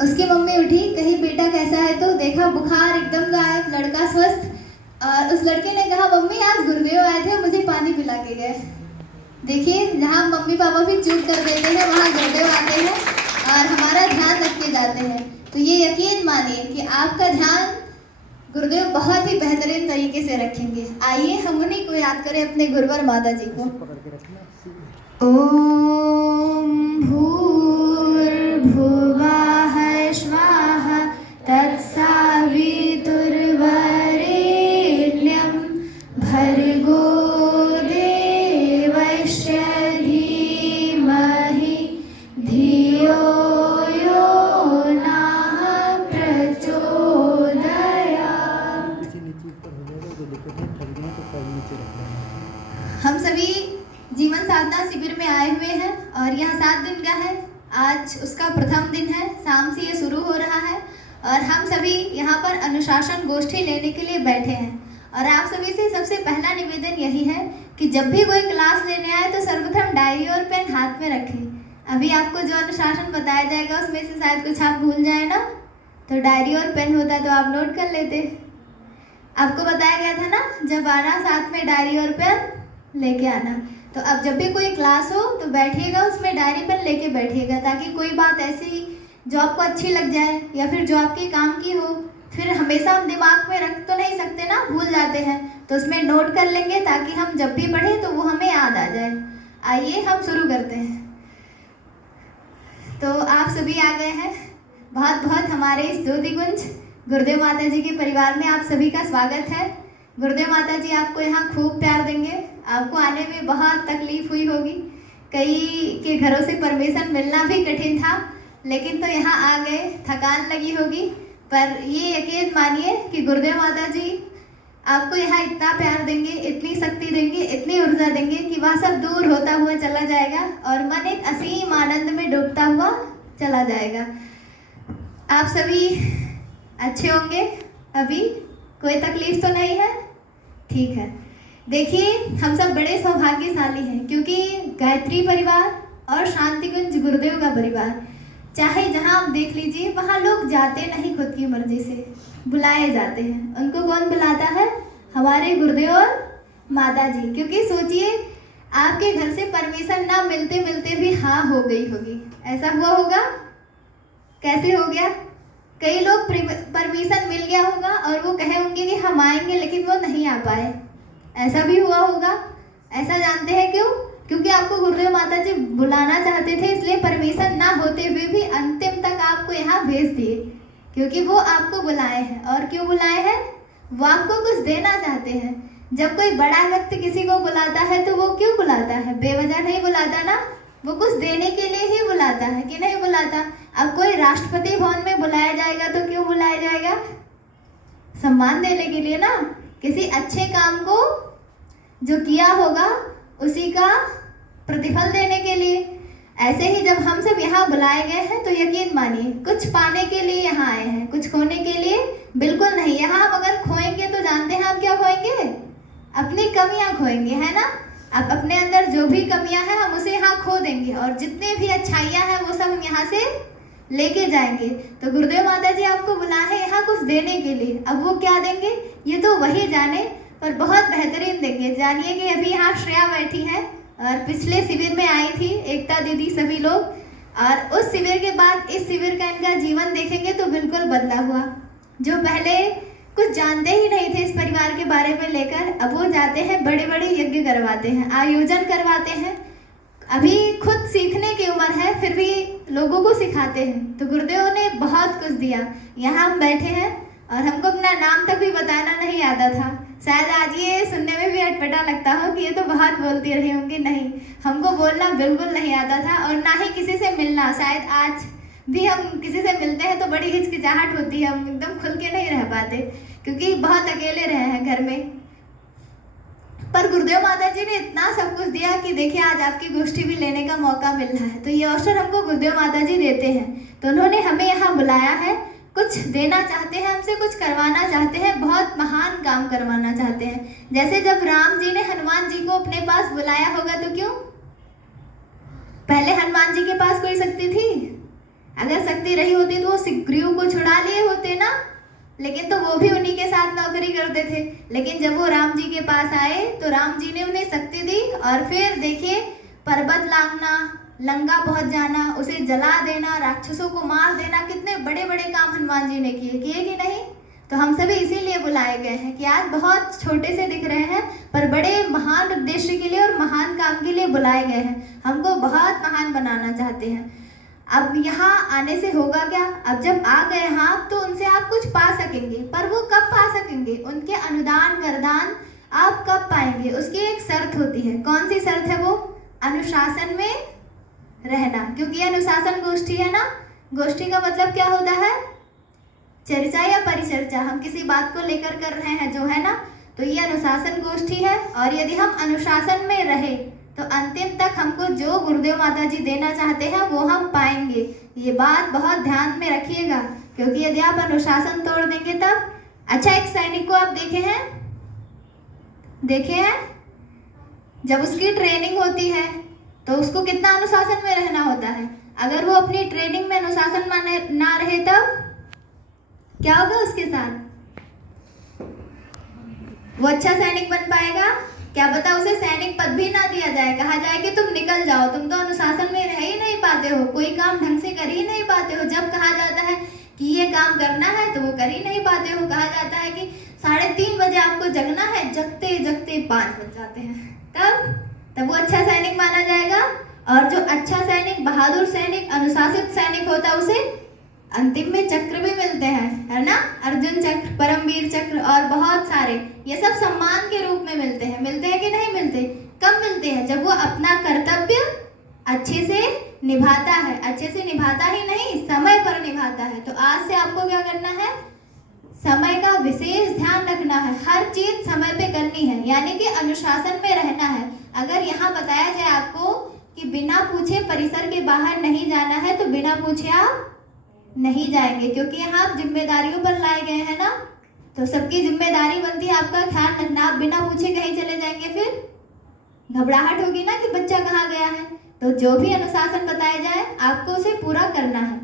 उसकी मम्मी उठी, कही बेटा कैसा है, तो देखा बुखार एकदम गायब, लड़का स्वस्थ। और उस लड़के ने कहा मम्मी आज गुरुदेव आए थे, मुझे पानी पिला के गए। देखिए, जहाँ मम्मी पापा भी चूक कर देते हैं वहाँ गुरुदेव आते हैं और हमारा ध्यान रख के जाते हैं। तो ये यकीन मानिए कि आपका ध्यान गुरुदेव बहुत ही बेहतरीन तरीके से रखेंगे। आइए हम उन्हीं को याद करें, अपने गुरुवर माता जी को। ओम भूर्भुवः स्वाहा तत्सवितुर्वरेण्यं भर्गो देवस्य धीमहि धियो यो नः प्रचोदयात्। हम सभी जीवन साधना शिविर में आए हुए हैं और यह 7 दिन का है। आज उसका प्रथम दिन है, शाम से ये शुरू हो रहा है और हम सभी यहाँ पर अनुशासन गोष्ठी लेने के लिए बैठे हैं। और आप सभी से सबसे पहला निवेदन यही है कि जब भी कोई क्लास लेने आए तो सर्वप्रथम डायरी और पेन हाथ में रखें। अभी आपको जो अनुशासन बताया जाएगा उसमें से शायद कुछ आप भूल जाए ना, तो डायरी और पेन होता तो आप नोट कर लेते। आपको बताया गया था ना, जब आना साथ में डायरी और पेन लेके आना। तो अब जब भी कोई क्लास हो तो बैठिएगा, उसमें डायरी पेन लेके बैठिएगा, ताकि कोई बात ऐसी जो आपको अच्छी लग जाए या फिर जो आपके काम की हो, फिर हमेशा हम दिमाग में रख तो नहीं सकते ना, भूल जाते हैं, तो उसमें नोट कर लेंगे ताकि हम जब भी पढ़ें तो वो हमें याद आ जाए। आइए हम शुरू करते हैं। तो आप सभी आ गए हैं, बहुत बहुत हमारे इस ज्योति कुंज गुरुदेव माता जी के परिवार में आप सभी का स्वागत है। गुरुदेव माता जी आपको यहाँ खूब प्यार देंगे। आपको आने में बहुत तकलीफ हुई होगी, कई के घरों से परमिशन मिलना भी कठिन था, लेकिन तो यहाँ आ गए, थकान लगी होगी, पर ये यकीन मानिए कि गुरुदेव माता जी आपको यहाँ इतना प्यार देंगे, इतनी शक्ति देंगे, इतनी ऊर्जा देंगे कि वह सब दूर होता हुआ चला जाएगा और मन एक असीम आनंद में डूबता हुआ चला जाएगा। आप सभी अच्छे होंगे, अभी कोई तकलीफ तो नहीं है? ठीक है। देखिए, हम सब बड़े सौभाग्यशाली हैं, क्योंकि गायत्री परिवार और शांति कुंज गुरुदेव का परिवार, चाहे जहां आप देख लीजिए वहां लोग जाते नहीं खुद की मर्जी से, बुलाए जाते हैं। उनको कौन बुलाता है? हमारे गुरुदेव और माता जी। क्योंकि सोचिए, आपके घर से परमिशन ना मिलते मिलते भी हाँ हो गई होगी, ऐसा हुआ होगा? कैसे हो गया? कई लोग परमिशन मिल गया होगा और वो कहे होंगे कि हम आएंगे, लेकिन वो नहीं आ पाए, ऐसा भी हुआ होगा। ऐसा जानते हैं क्यों? क्योंकि आपको गुरुदेव माता जी बुलाना चाहते थे, इसलिए परमिशन ना होते हुए भी अंतिम तक आपको यहाँ भेज दिए, क्योंकि वो आपको बुलाए हैं। और क्यों बुलाए हैं? वो आपको कुछ देना चाहते हैं। जब कोई बड़ा व्यक्ति किसी को बुलाता है तो वो क्यों बुलाता है? बेवजह नहीं बुलाता ना, वो कुछ देने के लिए ही बुलाता है, कि नहीं बुलाता? अब कोई राष्ट्रपति भवन में बुलाया जाएगा तो क्यों बुलाया जाएगा? सम्मान देने के लिए ना, किसी अच्छे काम को जो किया होगा उसी का प्रतिफल देने के लिए। ऐसे ही जब हम सब यहाँ बुलाए गए हैं तो यकीन मानिए, कुछ पाने के लिए यहाँ आए हैं, कुछ खोने के लिए बिल्कुल नहीं। यहाँ हम अगर खोएंगे तो जानते हैं हम क्या खोएंगे? अपनी कमियाँ खोएंगे, है ना? अब अपने अंदर जो भी कमियां हैं हम उसे यहाँ खो देंगे, और जितने भी अच्छाइयाँ हैं वो सब हम यहाँ से लेके जाएंगे। तो गुरुदेव माता जी आपको बुलाए हैं यहाँ कुछ देने के लिए। अब वो क्या देंगे ये तो वही जाने, पर बहुत बेहतरीन देंगे। जानिए कि अभी यहाँ श्रेया बैठी है और पिछले शिविर में आई थी एकता दीदी, सभी लोग, और उस शिविर के बाद इस शिविर का इनका जीवन देखेंगे तो बिल्कुल बदला हुआ। जो पहले कुछ जानते ही नहीं थे इस परिवार के बारे में लेकर, अब वो जाते हैं, बड़े बड़े यज्ञ करवाते हैं, आयोजन करवाते हैं। अभी खुद सीखने की उम्र है, फिर भी लोगों को सिखाते हैं। तो गुरुदेव ने बहुत कुछ दिया। यहाँ हम बैठे हैं और हमको अपना नाम तक भी बताना नहीं आता था। शायद आज ये सुनने में भी अटपटा लगता हो कि ये तो बहुत बोलती रही होंगी। नहीं, हमको बोलना बिल्कुल नहीं आता था, और ना ही किसी से मिलना। शायद आज भी हम किसी से मिलते हैं तो बड़ी हिचकिचाहट होती है, हम एकदम खुल के नहीं रह पाते, क्योंकि बहुत अकेले रहे हैं घर में। पर गुरुदेव माता जी ने इतना सब कुछ दिया कि देखिए आज आपकी गोष्ठी भी लेने का मौका मिल रहा है। तो ये अवसर हमको गुरुदेव माता जी देते हैं। तो उन्होंने हमें यहाँ बुलाया है, कुछ देना चाहते हैं, हमसे कुछ करवाना चाहते हैं, बहुत महान काम करवाना चाहते हैं। जैसे जब राम जी ने हनुमान जी को अपने पास बुलाया होगा तो क्यों? पहले हनुमान जी के पास कोई शक्ति थी? अगर शक्ति रही होती तो वो सुग्रीव को छुड़ा लिए होते ना, लेकिन तो वो भी उन्हीं के साथ नौकरी करते थे। लेकिन जब वो राम जी के पास आए तो राम जी ने उन्हें शक्ति दी और फिर देखिए पर्वत लांघना, लंका पहुंच जाना, उसे जला देना, राक्षसों को मार देना, कितने बड़े बड़े काम हनुमान जी ने किए कि नहीं। तो हम सभी इसीलिए बुलाए गए हैं कि आज बहुत छोटे से दिख रहे हैं पर बड़े महान उद्देश्य के लिए और महान काम के लिए बुलाए गए हैं। हमको बहुत महान बनाना चाहते हैं। अब यहाँ आने से होगा क्या, अब जब आ गए हैं आप तो उनसे आप कुछ पा सकेंगे, पर वो कब पा सकेंगे, उनके अनुदान वरदान आप कब पाएंगे, उसकी एक शर्त होती है। कौन सी शर्त है वो? अनुशासन में रहना। क्योंकि अनुशासन गोष्ठी है ना, गोष्ठी का मतलब क्या होता है? चर्चा या परिचर्चा। हम किसी बात को लेकर कर रहे हैं जो है ना, तो ये अनुशासन गोष्ठी है। और यदि हम अनुशासन में रहे तो अंतिम तक हमको जो गुरुदेव माता जी देना चाहते हैं वो हम पाएंगे। ये बात बहुत ध्यान में रखिएगा, क्योंकि यदि आप अनुशासन तोड़ देंगे तब। अच्छा, एक सैनिक को आप देखे हैं जब उसकी ट्रेनिंग होती है तो उसको कितना अनुशासन में रहना होता है। अगर वो अपनी ट्रेनिंग में अनुशासन में ना रहे तब क्या होगा उसके साथ? वो अच्छा सैनिक बन पाएगा? क्या पता उसे सैनिक पद भी ना दिया जाए, कहा जाए कि तुम निकल जाओ, तुम तो अनुशासन में रह ही नहीं पाते हो, कोई काम ढंग से कर ही नहीं पाते हो। जब कहा जाता है कि ये काम करना है तो वो कर ही नहीं पाते हो। कहा जाता है कि 3:30 बजे आपको जगना है, जगते जगते 5 बज जाते हैं, तब वो अच्छा सैनिक माना जाएगा। और जो अच्छा सैनिक, बहादुर सैनिक, अनुशासित सैनिक होता है उसे अंतिम में चक्र भी मिलते हैं, है ना? अर्जुन चक्र, परमवीर चक्र और बहुत सारे, ये सब सम्मान के रूप में मिलते हैं। मिलते हैं कि नहीं मिलते? कब मिलते हैं? जब वो अपना कर्तव्य अच्छे से निभाता है। अच्छे से निभाता ही नहीं, समय पर निभाता है। तो आज से आपको क्या करना है? समय का विशेष ध्यान रखना है, हर चीज समय पे करनी है, यानी कि अनुशासन में रहना है। अगर यहाँ बताया जाए आपको कि बिना पूछे परिसर के बाहर नहीं जाना है तो बिना पूछे आप नहीं जाएंगे, क्योंकि यहाँ आप जिम्मेदारियों पर लाए गए हैं ना, तो सबकी जिम्मेदारी बनती है आपका ख्याल रखना। आप बिना पूछे कहीं चले जाएंगे फिर घबराहट होगी ना कि बच्चा कहाँ गया है। तो जो भी अनुशासन बताया जाए आपको उसे पूरा करना है।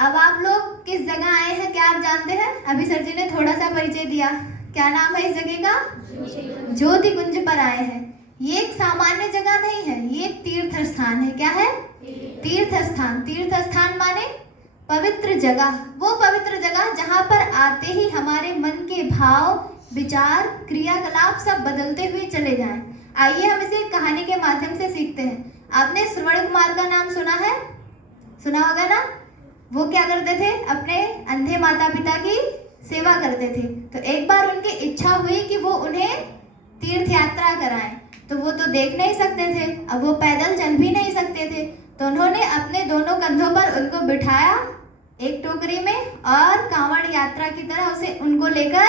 अब आप लोग किस जगह आए हैं क्या आप जानते हैं? अभी सर जी ने थोड़ा सा परिचय दिया। क्या नाम है इस जगह का? ज्योति कुंज पर आए हैं। ये एक सामान्य जगह नहीं है, ये एक तीर्थ स्थान है। क्या है? तीर्थ स्थान। तीर्थ स्थान माने पवित्र जगह। वो पवित्र जगह जहाँ पर आते ही हमारे मन के भाव, विचार, क्रियाकलाप सब बदलते हुए चले जाएं। आइए हम इसे कहानी के माध्यम से सीखते हैं। आपने श्रवण कुमार का नाम सुना है? सुना होगा ना? वो क्या करते थे? अपने अंधे माता पिता की सेवा करते थे। तो एक बार उनकी इच्छा हुई कि वो उन्हें तीर्थ यात्रा कराएं। तो वो तो देख नहीं सकते थे, अब वो पैदल चल भी नहीं सकते थे, तो उन्होंने अपने दोनों कंधों पर उनको बिठाया एक टोकरी में और कांवड़ यात्रा की तरह उसे उनको लेकर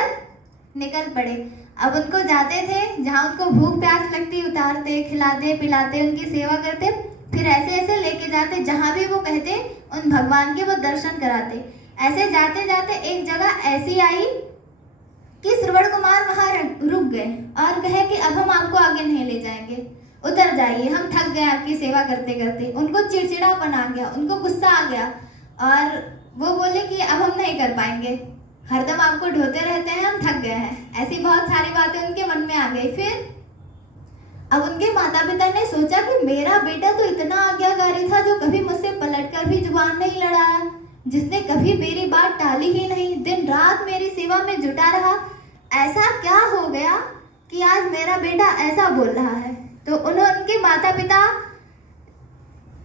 निकल पड़े। अब उनको जाते थे, जहाँ उनको भूख प्यास लगती उतारते, खिलाते पिलाते, उनकी सेवा करते, फिर ऐसे ऐसे लेके जाते जहाँ भी वो कहते उन भगवान के वो दर्शन कराते। ऐसे जाते जाते एक जगह ऐसी आई कि श्रवण कुमार वहाँ रुक गए और कहे कि अब हम आपको आगे नहीं ले जाएंगे, उतर जाइए, हम थक गए आपकी सेवा करते करते। उनको चिड़चिड़ापन आ गया, उनको गुस्सा आ गया और वो बोले कि अब हम नहीं कर पाएंगे, हरदम आपको ढोते रहते हैं, हम थक गए हैं। ऐसी बहुत सारी बातें उनके मन में आ गई। फिर अब उनके माता पिता ने सोचा कि मेरा बेटा तो इतना आज्ञाकारी था जो कभी मुझसे पलटकर भी जुबान नहीं लड़ाया, जिसने कभी मेरी बात टाली ही नहीं, दिन रात मेरी सेवा में जुटा रहा। ऐसा क्या हो गया कि आज मेरा बेटा ऐसा बोल रहा है? तो उनके माता पिता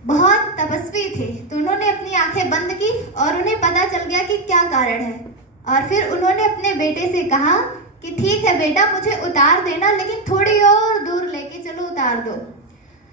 बहुत तपस्वी थे, तो उन्होंने अपनी आंखें बंद की और उन्हें पता चल गया कि क्या कारण है। और फिर उन्होंने अपने बेटे से कहा कि ठीक है बेटा, मुझे उतार देना, लेकिन थोड़ी और दूर लेके चलो, उतार दो।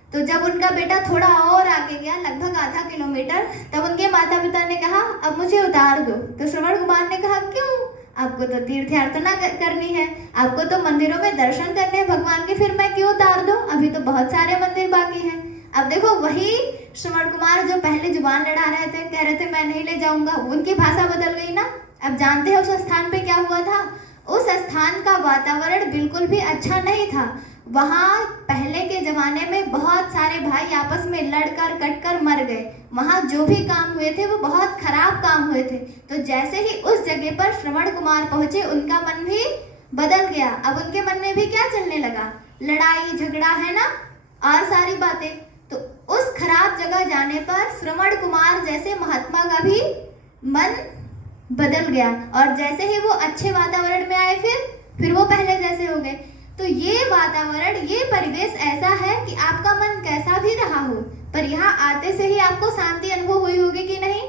तो जब उनका बेटा थोड़ा और आगे गया, लगभग आधा किलोमीटर, तब उनके माता पिता ने कहा अब मुझे उतार दो। तो श्रवण कुमार ने कहा क्यों? आपको तो तीर्थ यात्रा करनी है, आपको तो मंदिरों में दर्शन करने हैं भगवान के, फिर मैं क्यों उतार दूं? अभी तो बहुत सारे मंदिर बाकी हैं। अब देखो, वही श्रवण कुमार जो पहले जुबान लड़ा रहे थे, कह रहे थे मैं नहीं ले जाऊंगा, उनकी भाषा बदल गई ना। अब जानते हैं उस स्थान पे क्या हुआ था? उस स्थान का वातावरण बिल्कुल भी अच्छा नहीं था। वहाँ पहले के ज़माने में बहुत सारे भाई आपस में लड़कर कटकर मर गए। वहाँ जो भी काम हुए थे वो बहुत खराब काम हुए थे। तो जैसे ही उस जगह पर श्रवण कुमार पहुँचे, उनका मन भी बदल गया। अब उनके मन में भी क्या चलने लगा? लड़ाई झगड़ा, है ना, और सारी बातें। तो उस खराब जगह जाने पर श्रवण कुमार जैसे महात्मा का भी मन बदल गया, और जैसे ही वो अच्छे वातावरण में आए फिर वो पहले जैसे हो गए। तो ये वातावरण, ये परिवेश ऐसा है कि आपका मन कैसा भी रहा हो, पर यहाँ आते से ही आपको शांति अनुभव हुई होगी कि नहीं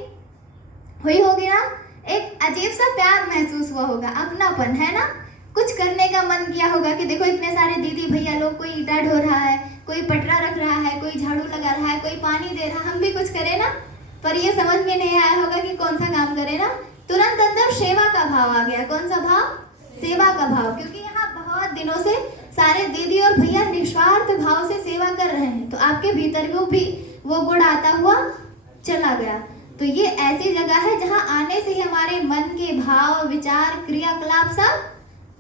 हुई होगी ना? एक अजीब सा प्यार महसूस हुआ होगा, अपनापन, है ना? कुछ करने का मन किया होगा कि देखो इतने सारे दीदी भैया लोग, कोई ईटा ढो रहा है, कोई पटरा रख रहा है, कोई झाड़ू लगा रहा है, कोई पानी दे रहा है, हम भी कुछ करें ना। पर ये समझ में नहीं आया होगा कि कौन सा काम करें ना। तुरंत अंदर सेवा का भाव आ गया। कौन सा भाव? सेवा का भाव। क्योंकि यहाँ बहुत दिनों से सारे दीदी और भैया निस्वार्थ भाव से सेवा कर रहे हैं, तो आपके भीतर भी वो गुण आता हुआ चला गया। तो ये ऐसी जगह है जहाँ आने से ही हमारे मन के भाव, विचार, क्रियाकलाप सब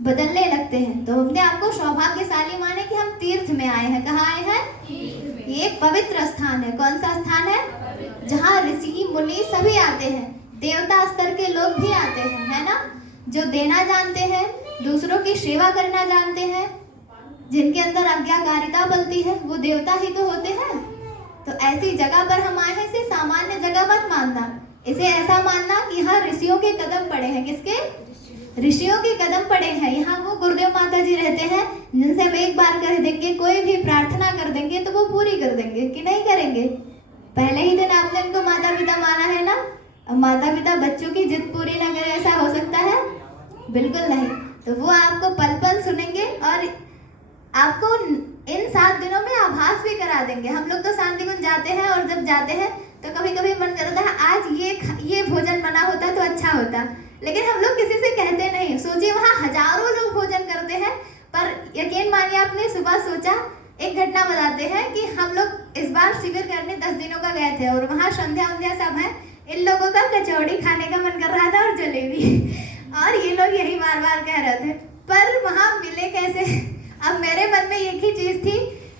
बदलने लगते हैं। तो हमने आपको सौभाग्यशाली माने कि हम तीर्थ में आए हैं। कहाँ आए हैं? ये एक पवित्र स्थान है। कौन सा स्थान है? जहाँ ऋषि मुनि सभी आते हैं, देवता स्तर के लोग भी आते हैं, है ना? जो देना जानते हैं, दूसरों की सेवा करना जानते हैं, जिनके अंदर आज्ञाकारिता पलती है, वो देवता ही तो होते हैं। तो ऐसी जगह पर हम आए हैं। इसे सामान्य जगह मत मानना, इसे ऐसा मानना कि यहाँ ऋषियों के कदम पड़े हैं। किसके? ऋषियों के कदम पड़े हैं। यहाँ वो गुरुदेव माता जी रहते हैं, जिनसे हम एक बार कह देंगे, कोई भी प्रार्थना कर देंगे तो वो पूरी कर देंगे कि नहीं करेंगे? पहले ही दिन आपने उनको माता पिता माना है ना। अब माता पिता बच्चों की जिद पूरी न करें, ऐसा हो सकता है? बिल्कुल नहीं। तो वो आपको पल पल सुनेंगे और आपको इन 7 दिनों में आभास भी करा देंगे। हम लोग तो शांति कुंज जाते हैं, और जब जाते हैं तो कभी कभी मन करता है आज ये भोजन बना होता तो अच्छा होता, लेकिन हम लोग किसी से कहते नहीं। सोचिए वहाँ हजारों लोग भोजन करते हैं, पर यकीन मानिए आपने सुबह सोचा, एक घटना बताते हैं कि हम लोग इस बार शिविर करने 10 दिनों का गए थे, और वहाँ संध्या वंध्या सब है। इन लोगों का कचौड़ी खाने का मन कर रहा था और जलेबी, और ये लोग यही बार बार कह रहे थे, पर वहाँ मिले कैसे? अब मेरे मन में एक ही चीज़ थी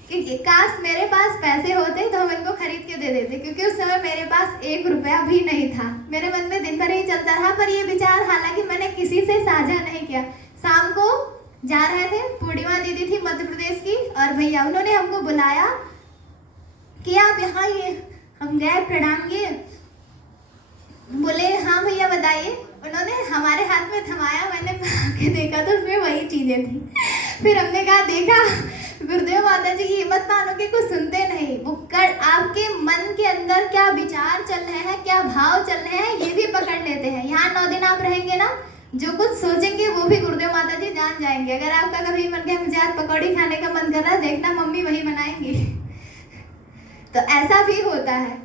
कि काश मेरे पास पैसे होते तो हम इनको खरीद के दे देते, क्योंकि उस समय मेरे पास 1 रुपया भी नहीं था। मेरे मन में दिन भर ही चलता रहा, पर ये विचार हालांकि मैंने किसी से साझा नहीं किया। शाम को जा रहे थे, पूर्णिमा दीदी थी मध्य प्रदेश की, और भैया उन्होंने हमको बुलाया कि आप यहाँ ये। हम गए, प्रणाम किए, बोले हाँ भैया बताइए। उन्होंने हमारे हाथ में थमाया, मैंने के देखा तो उसमें वही चीज़ें थी। फिर हमने कहा देखा गुरुदेव माता जी की हिम्मत मानो कि कुछ सुनते नहीं। वो कर आपके मन के अंदर क्या विचार चल रहे हैं, क्या भाव चल रहे हैं, ये भी पकड़ लेते हैं। यहाँ 9 दिन आप रहेंगे ना, जो कुछ सोचेंगे वो भी गुरुदेव माता जी जान जाएंगे। अगर आपका कभी मन गया मुझे आज पकौड़ी खाने का मन कर रहा है, देखना मम्मी वही बनाएंगी। तो ऐसा भी होता है,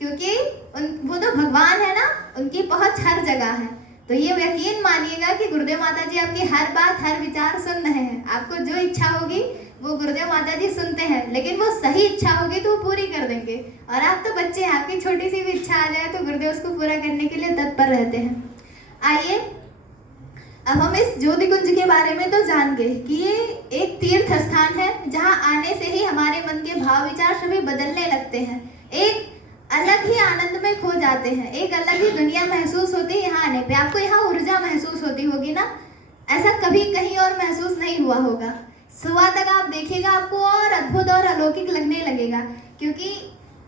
क्योंकि वो तो भगवान है ना, उनकी पहुँच हर जगह है। तो ये यकीन मानिएगा कि गुरुदेव माता जी आपकी हर बात, हर विचार सुन रहे हैं। आपको जो इच्छा होगी वो गुरुदेव माता जी सुनते हैं, लेकिन वो सही इच्छा होगी तो वो पूरी कर देंगे। और आप तो बच्चे हैं, आपकी छोटी सी भी इच्छा आ जाए तो गुरुदेव उसको पूरा करने के लिए तत्पर रहते हैं। आइए अब हम इस ज्योति कुंज के बारे में तो जान गए कि ये एक तीर्थ स्थान है, जहाँ आने से ही हमारे मन के भाव विचार सभी बदलने लगते हैं। एक अलग ही आनंद में खो जाते हैं, एक अलग ही दुनिया महसूस होती है यहाँ आने पे। आपको यहाँ ऊर्जा महसूस होती होगी ना, ऐसा कभी कहीं और महसूस नहीं हुआ होगा। सुबह तक आप देखिएगा, आपको और अद्भुत और अलौकिक लगने लगेगा, क्योंकि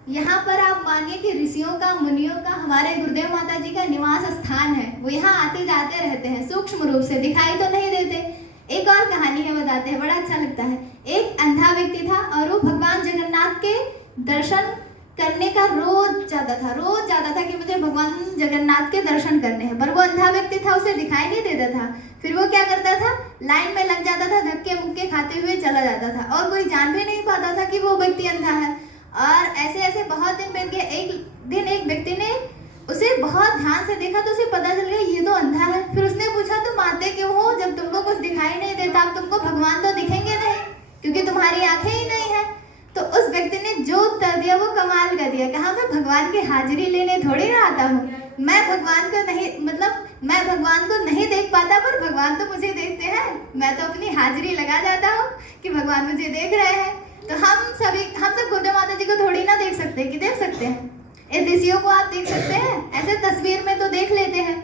यहाँ पर आप मानिए कि ऋषियों का, मुनियों का, हमारे गुरुदेव माता जी का निवास स्थान है। वो यहाँ आते जाते रहते हैं, सूक्ष्म रूप से दिखाई तो नहीं देते। एक और कहानी है, बताते हैं, बड़ा अच्छा लगता है। एक अंधा व्यक्ति था और वो भगवान जगन्नाथ के दर्शन करने का रोज जाता था कि मुझे भगवान जगन्नाथ के दर्शन करने हैं, पर वो अंधा व्यक्ति था, उसे दिखाई नहीं देता था। फिर वो क्या करता था, लाइन में लग जाता था, धक्के मुक्के खाते हुए चला जाता था, और कोई जान भी नहीं पाता था कि वो व्यक्ति अंधा है। और ऐसे ऐसे बहुत दिन बीत गए। एक दिन एक व्यक्ति ने उसे बहुत ध्यान से देखा तो उसे पता चल गया ये तो अंधा है। फिर उसने पूछा तुम आते क्यों हो, जब तुमको कुछ दिखाई नहीं देता, अब तुमको भगवान तो दिखेंगे नहीं क्योंकि तुम्हारी आंखें ही नहीं है। तो उस व्यक्ति ने जो उत्तर दिया वो कमाल कर दिया, कहा मैं भगवान की हाजिरी लेने थोड़ी ना आता हूँ, मैं भगवान को नहीं, मतलब मैं भगवान को नहीं देख पाता पर भगवान तो मुझे देखते हैं। मैं तो अपनी हाजिरी लगा जाता हूँ कि भगवान मुझे देख रहे हैं। तो हम सब गुरुदेव माता जी को थोड़ी ना देख सकते, कि देख सकते हैं? इस ऋषियों को आप देख सकते हैं? ऐसे तस्वीर में तो देख लेते हैं,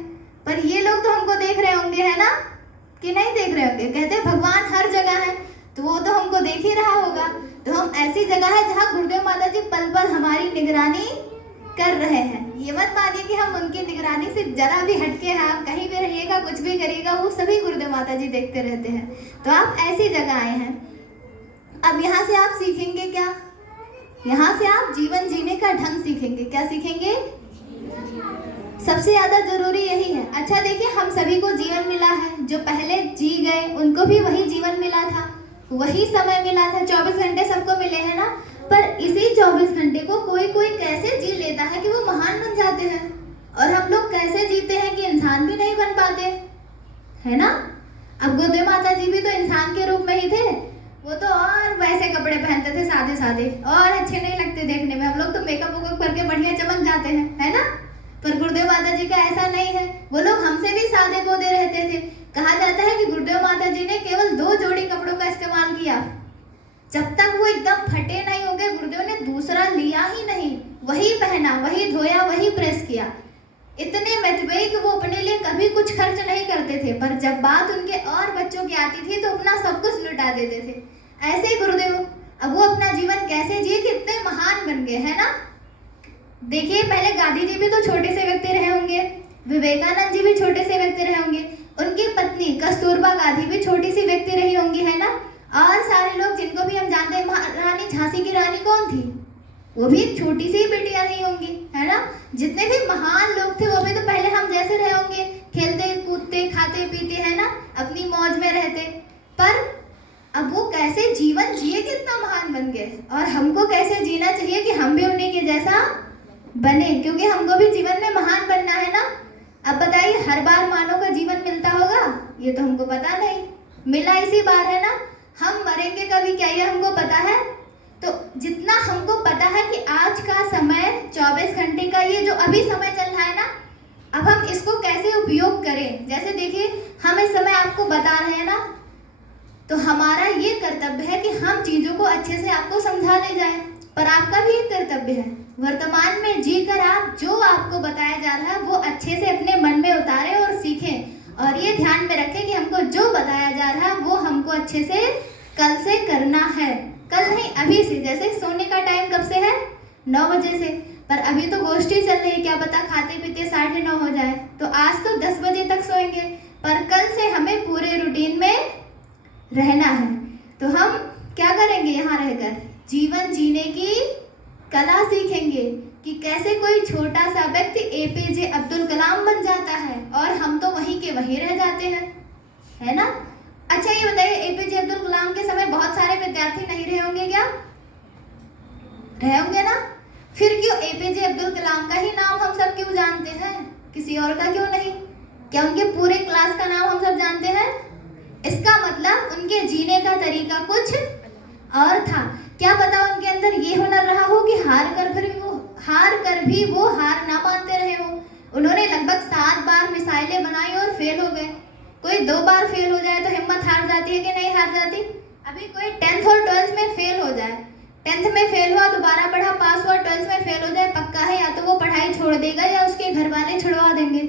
पर ये लोग तो हमको देख रहे होंगे, है ना? कि नहीं देख रहे होंगे? कहते हैं भगवान हर जगह है, तो वो तो हमको देख ही रहा होगा। तो हम ऐसी जगह है जहाँ गुरुदेव माता जी पल पल हमारी निगरानी कर रहे हैं। ये मत मानिए कि हम उनकी निगरानी से जरा भी हटके हैं। आप कहीं भी रहिएगा, कुछ भी करिएगा, वो सभी गुरुदेव माता जी देखते रहते हैं। तो आप ऐसी जगह आए हैं। अब यहाँ से आप सीखेंगे क्या? यहाँ से आप जीवन जीने का ढंग सीखेंगे। क्या सीखेंगे? सबसे ज्यादा जरूरी यही है। अच्छा देखिए, हम सभी को जीवन मिला है। जो पहले जी गए उनको भी वही जीवन मिला था, वही समय मिला था। 24 घंटे सबको मिले हैं ना। पर इसी 24 घंटे को कोई कोई कैसे जी लेता है कि वो महान बन जाते हैं, और हम लोग कैसे जीते हैं कि इंसान भी नहीं बन पाते, है ना? अब गुरुदेव माता जी भी तो इंसान के रूप में ही थे। वो तो और वैसे कपड़े पहनते थे, सादे सादे, और अच्छे नहीं लगते देखने में। हम लोग तो मेकअप वेकअप करके बढ़िया चमक जाते हैं, है ना? पर गुरुदेव माता जी का ऐसा नहीं है। वो लोग हमसे भी सादे बोदे रहते थे। कहा जाता है कि गुरुदेव माता जी ने केवल 2 जोड़ी कपड़ों का इस्तेमाल किया। जब तक वो एकदम फटे नहीं हो गए, गुरुदेव ने दूसरा लिया ही नहीं। वही पहना, वही धोया, वही प्रेस किया। इतने मतबई कि वो अपने लिए कभी कुछ खर्च नहीं करते थे, पर जब बात उनके और बच्चों की आती थी तो अपना सब कुछ लुटा देते थे। ऐसे ही गुरुदेव, अब वो अपना जीवन कैसे जिए कि इतने महान बन गए, है ना? देखिए, पहले गांधी जी भी तो छोटे से व्यक्ति रहे होंगे, विवेकानंद जी भी छोटे से व्यक्ति रहे होंगे, उनकी पत्नी कस्तूरबा गांधी भी छोटी सी व्यक्ति रही होंगी, है ना? और सारे लोग जिनको भी हम जानते हैं, महारानी झांसी की रानी कौन थी? वो भी एक छोटी सी बेटियां रही होंगी, है ना? जितने भी महान लोग थे वो भी तो पहले हम जैसे रहे होंगे, खेलते कूदते खाते पीते, है ना, अपनी मौज में रहते। पर अब वो कैसे जीवन जिए कि इतना महान बन गए, और हमको कैसे जीना चाहिए कि हम भी उन्हीं के जैसा बने, क्योंकि हमको भी जीवन में महान बनना है ना। अब बताइए, हर बार मानव का जीवन मिलता होगा? ये तो हमको पता नहीं। मिला इसी बार, है ना? हम मरेंगे कभी, क्या ये हमको पता है? तो जितना हमको पता है कि आज का समय 24 घंटे का ये जो अभी समय चल रहा है ना, अब हम इसको कैसे उपयोग करें। जैसे देखिए, हम इस समय आपको बता रहे हैं ना, तो हमारा ये कर्तव्य है कि हम चीज़ों को अच्छे से आपको समझा ले जाएं। पर आपका भी एक कर्तव्य है, वर्तमान में जीकर आप जो आपको बताया जा रहा है वो अच्छे से अपने मन में उतारें और सीखें। और ये ध्यान में रखें कि हमको जो बताया जा रहा है वो हमको अच्छे से कल से करना है। कल नहीं, अभी से। जैसे सोने का टाइम कब से है? 9 बजे से। पर अभी तो गोष्ठी चल रही है, क्या पता खाते पीते 9:30 हो जाए। तो आज तो 10 बजे तक सोएंगे, पर कल से हमें पूरे रूटीन में रहना है। तो हम क्या करेंगे? यहाँ रहकर जीवन जीने की कला सीखेंगे कि कैसे कोई छोटा सा व्यक्ति एपीजे अब्दुल कलाम बन जाता है और हम तो वहीं के वहीं रह जाते हैं, है ना? अच्छा ये बताइए, एपीजे अब्दुल कलाम के समय बहुत सारे विद्यार्थी नहीं रहे होंगे क्या? रहे होंगे ना? फिर क्यों एपीजे अब्दुल कलाम का ही नाम हम सब क्यों जानते हैं, किसी और का क्यों नहीं? क्या उनके पूरे क्लास का नाम हम सब जानते हैं? इसका मतलब उनके जीने का तरीका कुछ और था। क्या पता उनके अंदर ये हुनर रहा हो कि हार कर भी वो हार ना मानते रहे हो। उन्होंने लगभग 7 बार मिसाइलें बनाई और फेल हो गए। कोई 2 बार फेल हो जाए तो हिम्मत हार जाती है कि नहीं हार जाती? अभी कोई 10th और 12th में फेल हो जाए, 10th में फेल हुआ, दोबारा पढ़ा, पास हुआ, 12th में फेल हो जाए, पक्का है या तो वो पढ़ाई छोड़ देगा या उसके घर वाले छुड़वा देंगे।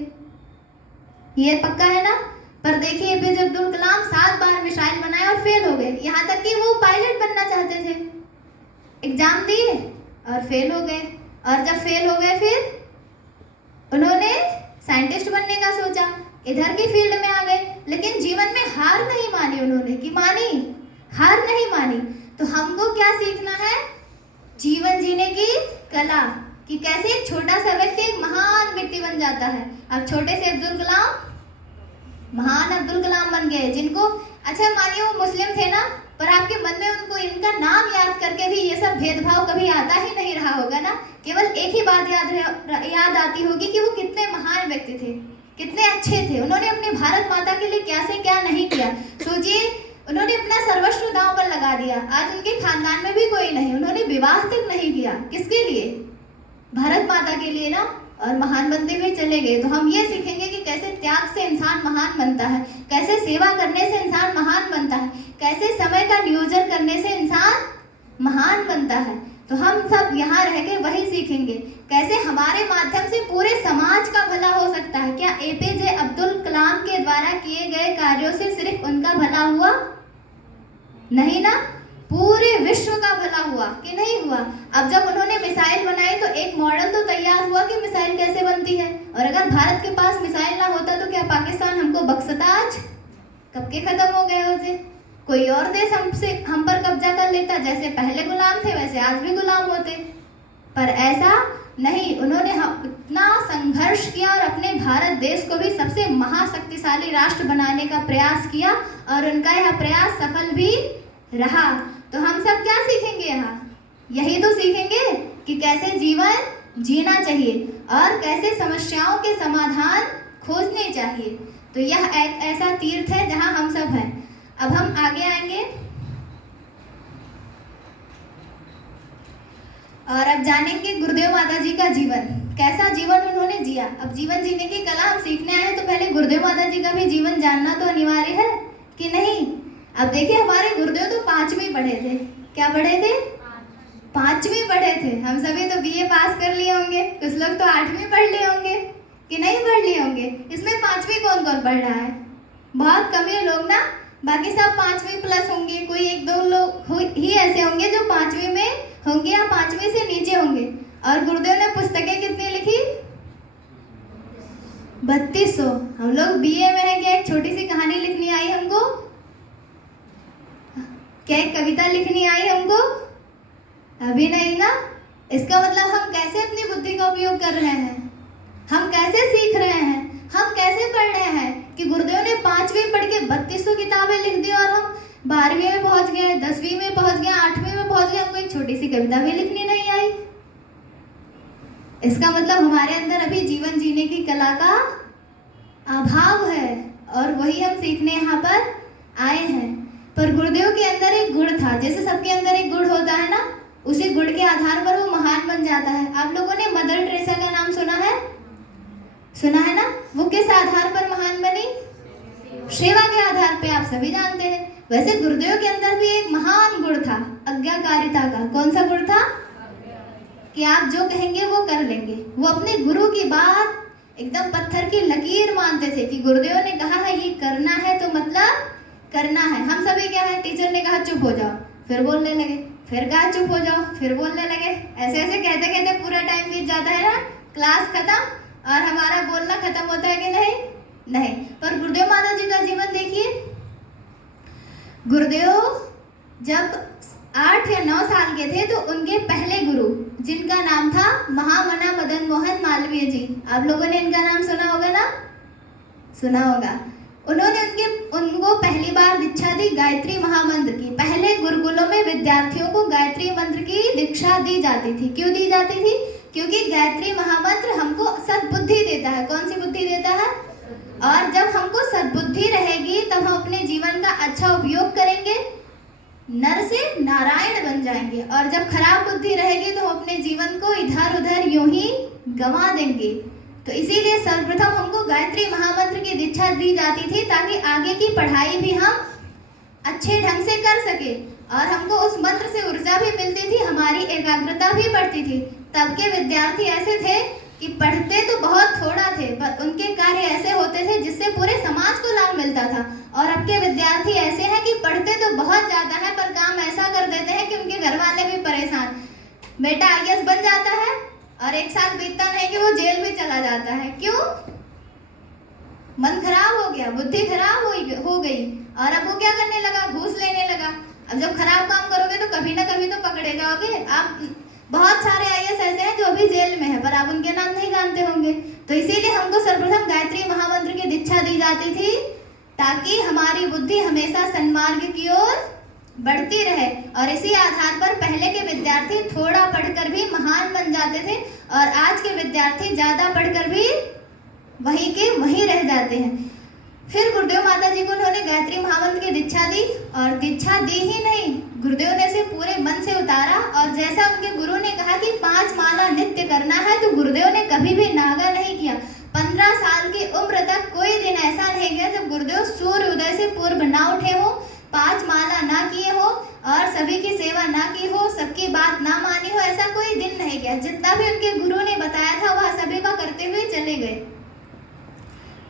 ये पक्का है ना? पर देखिए, एपीजे अब्दुल कलाम 7 बार मिसाइल बनाए और फेल हो गए। यहाँ तक कि वो पायलट बनना चाहते थे, एग्जाम दिए और फेल हो गए। और जब फेल हो गए फिर उन्होंने साइंटिस्ट बनने का सोचा, इधर की फील्ड में आ गए। लेकिन जीवन में हार नहीं मानी उन्होंने, कि मानी? हार नहीं मानी। तो हमको क्या सीखना है? जीवन जीने की कला, कि कैसे एक छोटा सा व्यक्ति एक महान व्यक्ति बन जाता है। अब छोटे से अब्दुल कलाम महान अब्दुल कलाम बन गए, जिनको, अच्छा मानिए वो मुस्लिम थे ना, पर आपके मन में उनको इनका नाम याद करके भी ये सब भेदभाव कभी आता ही नहीं रहा होगा ना। केवल एक ही बात याद आती होगी कि वो कितने महान व्यक्ति थे, कितने अच्छे थे। उन्होंने अपनी भारत माता के लिए क्या से क्या नहीं किया। सोचिए, उन्होंने अपना सर्वस्व दांव पर लगा दिया। आज उनके खानदान में भी कोई नहीं, उन्होंने विवाह तक नहीं किया। किसके लिए? भारत माता के लिए ना। और महान बनते हुए चले गए। तो हम ये सीखेंगे कि कैसे त्याग से इंसान महान बनता है, कैसे सेवा करने से इंसान महान बनता है, कैसे समय का नियोजन करने से इंसान महान बनता है। तो हम सब यहाँ रह के वही सीखेंगे, कैसे हमारे माध्यम से पूरे समाज का भला हो सकता है। क्या एपीजे अब्दुल कलाम के द्वारा किए गए कार्यों से सिर्फ उनका भला हुआ? नहीं ना, पूरे विश्व का भला हुआ कि नहीं हुआ? अब जब उन्होंने मिसाइल बनाई तो एक मॉडल तो तैयार हुआ कि मिसाइल कैसे बनती है, और अगर भारत के पास मिसाइल ना होता तो क्या पाकिस्तान हमको बख्शता? आज कब के खत्म हो गए होते। कोई और देश हम पर कब्जा कर लेता, जैसे पहले गुलाम थे वैसे आज भी गुलाम होते। पर ऐसा नहीं, उन्होंने इतना संघर्ष किया और अपने भारत देश को भी सबसे महाशक्तिशाली राष्ट्र बनाने का प्रयास किया, और उनका यह प्रयास सफल भी रहा। तो हम सब क्या सीखेंगे यहाँ? यही तो सीखेंगे कि कैसे जीवन जीना चाहिए और कैसे समस्याओं के समाधान खोजने चाहिए। तो यह एक ऐसा तीर्थ है जहाँ हम सब हैं। अब हम आगे आएंगे और अब जानेंगे गुरुदेव माता जी का जीवन, कैसा जीवन उन्होंने जिया। अब जीवन जीने की कला हम सीखने आए हैं तो पहले गुरुदेव माता जी का भी जीवन जानना तो अनिवार्य है कि नहीं? अब देखिए, हमारे गुरुदेव तो 5वीं पढ़े थे। क्या पढ़े थे? 5वीं पढ़े थे। हम सभी तो बीए पास कर लिए होंगे, कुछ लोग तो 8वीं पढ़ लिए होंगे कि नहीं पढ़ लिए होंगे। इसमें 5वीं कौन कौन पढ़ रहा है? बहुत कम ही लोग ना, बाकी सब 5वीं प्लस होंगे। कोई 1-2 लोग ही ऐसे होंगे जो 5वीं में होंगे या 5वीं से नीचे होंगे। और गुरुदेव ने पुस्तकें कितनी लिखी? 3200। हम लोग बीए में है, क्या एक छोटी सी कहानी लिखनी आई हमको? क्या एक कविता लिखनी आई हमको? अभी नहीं ना। इसका मतलब हम कैसे अपनी बुद्धि का उपयोग कर रहे हैं, हम कैसे सीख रहे हैं, हम कैसे पढ़ रहे हैं कि गुरुदेव ने 5वीं पढ़ के 3200 किताबें लिख दी और हम 12वीं में पहुंच गए, 10वीं में पहुंच गए, 8वीं में पहुंच गए, हमको एक छोटी सी कविता भी लिखनी नहीं आई। इसका मतलब हमारे अंदर अभी जीवन जीने की कला का अभाव है और वही हम सीखने यहाँ पर आए हैं। पर गुरुदेव के अंदर एक गुण था, जैसे सबके अंदर एक गुण होता है ना, उसी गुण के आधार पर वो महान बन जाता है। आप लोगों ने मदर टेरेसा का नाम सुना है? सुना है ना? वो किस आधार पर महान बनी? सेवा के आधार पे, आप सभी जानते हैं। वैसे गुरुदेव के अंदर भी एक महान गुण था, आज्ञाकारिता का। कौन सा गुण था? कि आप जो कहेंगे वो कर लेंगे। वो अपने गुरु की बात एकदम पत्थर की लकीर मानते थे कि गुरुदेव ने कहा है ये करना है तो मतलब करना है। हम सभी क्या है, टीचर ने कहा चुप हो जाओ, फिर बोलने लगे, फिर कहा चुप हो जाओ, फिर बोलने लगे। ऐसे ऐसे कहते कहते पूरा टाइम बीत जाता है ना, क्लास खत्म और हमारा बोलना खत्म होता है कि नहीं? नहीं। पर गुरुदेव माता जी का जीवन देखिए। गुरुदेव जब 8 या 9 साल के थे तो उनके पहले गुरु, जिनका नाम था महामना मदन मोहन मालवीय जी, आप लोगों ने इनका नाम सुना होगा ना? सुना होगा। उन्होंने उनको पहली बार दीक्षा दी गायत्री महामंत्र की। पहले गुरुकुलों में विद्यार्थियों को गायत्री मंत्र की दीक्षा दी जाती थी। क्यों दी जाती थी? क्योंकि गायत्री महामंत्र हमको सद्बुद्धि देता है। कौन सी बुद्धि देता है? और जब हमको सद्बुद्धि रहेगी तब हम अपने जीवन का अच्छा उपयोग करेंगे, नर से नारायण बन जाएंगे। और जब खराब बुद्धि रहेगी तो हम अपने जीवन को इधर उधर यूं ही गंवा देंगे। तो इसीलिए सर्वप्रथम हमको गायत्री महामंत्र की दीक्षा दी जाती थी ताकि आगे की पढ़ाई भी हम अच्छे ढंग से कर सके और हमको उस मंत्र से ऊर्जा भी मिलती थी, हमारी एकाग्रता भी बढ़ती थी। तब के विद्यार्थी ऐसे थे कि पढ़ते तो बहुत थोड़ा थे पर उनके कार्य ऐसे होते थे जिससे पूरे समाज को लाभ मिलता था। और अब के विद्यार्थी ऐसे हैं कि पढ़ते तो बहुत ज़्यादा है पर काम ऐसा कर देते हैं कि उनके घर वाले भी परेशान। बेटा IAS बन जाता है और 1 साल बीतता नहीं कि वो जेल में चला जाता है। क्यों? मन खराब हो गया, बुद्धि खराब हो गई और अब वो क्या करने लगा? घूस लेने लगा। अब जब खराब काम करोगे तो कभी ना कभी तो पकड़े जाओगे। आप बहुत सारे IAS ऐसे हैं जो अभी जेल में है पर आप उनके नाम नहीं जानते होंगे। तो इसीलिए हमको सर्वप्रथम गायत्री महामंत्र की दीक्षा दी जाती थी ताकि हमारी बुद्धि हमेशा सन्मार्ग की ओर बढ़ती रहे। और इसी आधार पर पहले के विद्यार्थी थोड़ा पढ़कर भी महान बन जाते थे और आज के विद्यार्थी ज़्यादा पढ़कर भी वहीं के वहीं रह जाते हैं। फिर गुरुदेव माता जी को उन्होंने गायत्री महामंत्र की दीक्षा दी और दीक्षा दी ही नहीं, गुरुदेव ने इसे पूरे मन से उतारा। और जैसा उनके गुरु ने कहा कि 5 माला नित्य करना है तो गुरुदेव ने कभी भी ना सभी की सेवा ना की हो, सबकी बात ना मानी हो, ऐसा कोई दिन नहीं गया। जितना भी उनके गुरु ने बताया था वह सभी का करते हुए चले गए।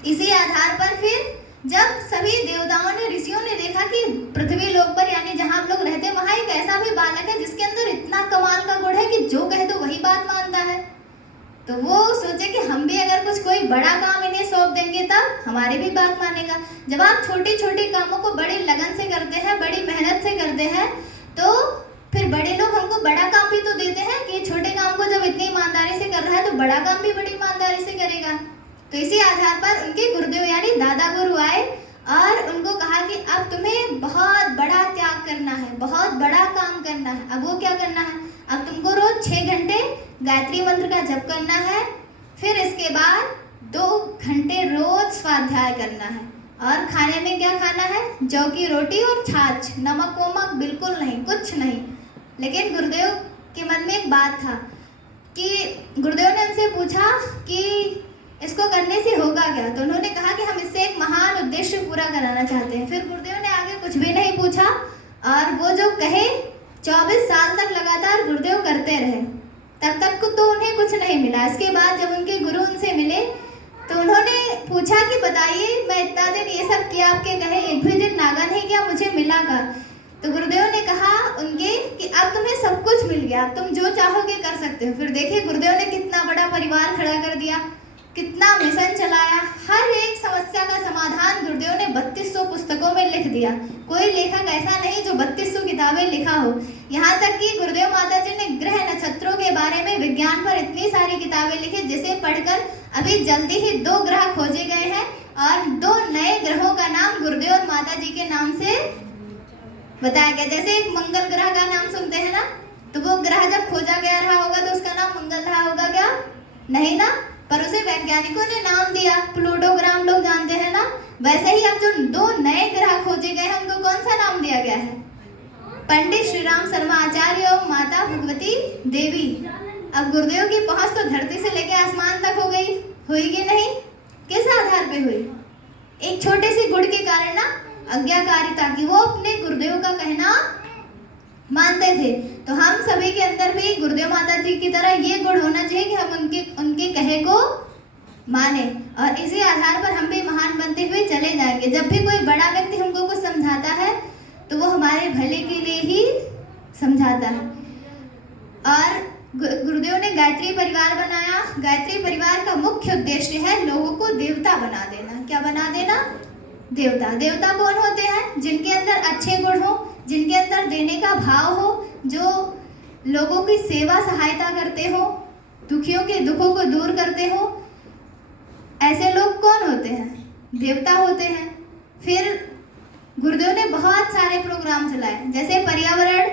इसी आधार पर फिर जब सभी देवताओं ने, ऋषियों ने देखा कि पृथ्वी लोक पर यानी जहाँ हम लोग रहते हैं वहाँ एक ऐसा भी बालक है जिसके अंदर इतना कमाल का गुण है कि जो कहे तो वही बात मानता है, तो वो सोचे कि हम भी अगर कुछ कोई बड़ा काम इन्हें सौंप देंगे तब हमारी भी बात मानेगा। जब आप छोटे छोटे कामों को बड़ी लगन से करते हैं, बड़ी मेहनत से करते हैं, तो फिर बड़े लोग हमको बड़ा काम भी तो देते हैं कि छोटे काम को जब इतनी ईमानदारी से कर रहा है तो बड़ा काम भी बड़ी ईमानदारी से करेगा। तो इसी आधार पर उनके गुरुदेव यानी दादा गुरु आए और उनको कहा कि अब तुम्हें बहुत बड़ा त्याग करना है, बहुत बड़ा काम करना है। अब वो क्या करना है, अब तुमको रोज 6 घंटे गायत्री मंत्र का जप करना है, फिर इसके बाद 2 घंटे रोज स्वाध्याय करना है, और खाने में क्या खाना है, जौ की रोटी और छाछ, नमक वमक बिल्कुल नहीं, कुछ नहीं। लेकिन गुरुदेव के मन में एक बात था कि गुरुदेव ने उनसे पूछा कि इसको करने से होगा क्या, तो उन्होंने कहा कि हम इससे एक महान उद्देश्य पूरा कराना चाहते हैं। फिर गुरुदेव ने आगे कुछ भी नहीं पूछा और वो जो कहे 24 साल तक लगातार गुरुदेव करते रहे। तब तक तो उन्हें कुछ नहीं मिला। इसके बाद जब उनके गुरु उनसे मिले तो उन्होंने पूछा कि बताइए मैं इतना दिन ये सब किया, आपके कहे एक भी दिन नागा नहीं किया, मुझे मिला का। तो गुरुदेव ने कहा उनके कि अब तुम्हें सब कुछ मिल गया, अब तुम जो चाहोगे कर सकते हो। फिर देखिए गुरुदेव ने कितना बड़ा परिवार खड़ा कर दिया, कितना मिशन चलाया, हर एक समस्या का समाधान गुरुदेव ने 3200 पुस्तकों में लिख दिया। कोई लेखक ऐसा नहीं जो 3200 किताबें लिखा हो। यहाँ तक कि गुरुदेव माता जी ने ग्रह नक्षत्रों के बारे में, विज्ञान पर इतनी सारी किताबें लिखी जिसे पढ़कर अभी जल्दी ही 2 ग्रह खोजे गए हैं और 2 नए ग्रहों का नाम गुरुदेव और माता जी के नाम से बताया गया। जैसे एक मंगल ग्रह का नाम सुनते हैं ना, तो वो ग्रह जब खोजा गया रहा होगा तो उसका नाम मंगल रहा होगा क्या, नहीं ना, पर उसे वैज्ञानिकों ने नाम दिया प्लूटो ग्रह, हम लोग जानते हैं ना। वैसे ही अब जो 2 नए ग्रह खोजे गए हैं उनको कौन सा नाम दिया गया है, पंडित श्री राम शर्मा आचार्य और माता भगवती देवी। अब गुरुदेव की पहुंच तो धरती से लेकर आसमान तक हो गई, हुई कि नहीं, किस आधार पे हुई, एक छोटे से गुण के कारण ना, आज्ञाकारिता की। वो अपने गुरुदेव का कहना मानते थे। तो हम सभी के अंदर भी गुरुदेव माता जी की तरह ये गुण होना चाहिए कि हम उनके कहे को माने, और इसी आधार पर हम भी महान बनते हुए चले जाएंगे। जब भी कोई बड़ा व्यक्ति हमको कुछ समझाता है तो वो हमारे भले के लिए ही समझाता है। और गुरुदेव ने गायत्री परिवार बनाया। गायत्री परिवार का मुख्य उद्देश्य है लोगों को देवता बना देना। क्या बना देना, देवता। देवता कौन होते हैं, जिनके अंदर अच्छे गुण हो, जिनके अंदर देने का भाव हो, जो लोगों की सेवा सहायता करते हो, दुखियों के दुखों को दूर करते हो। ऐसे लोग कौन होते हैं, देवता होते हैं। फिर गुरुदेव ने बहुत सारे प्रोग्राम चलाए, जैसे पर्यावरण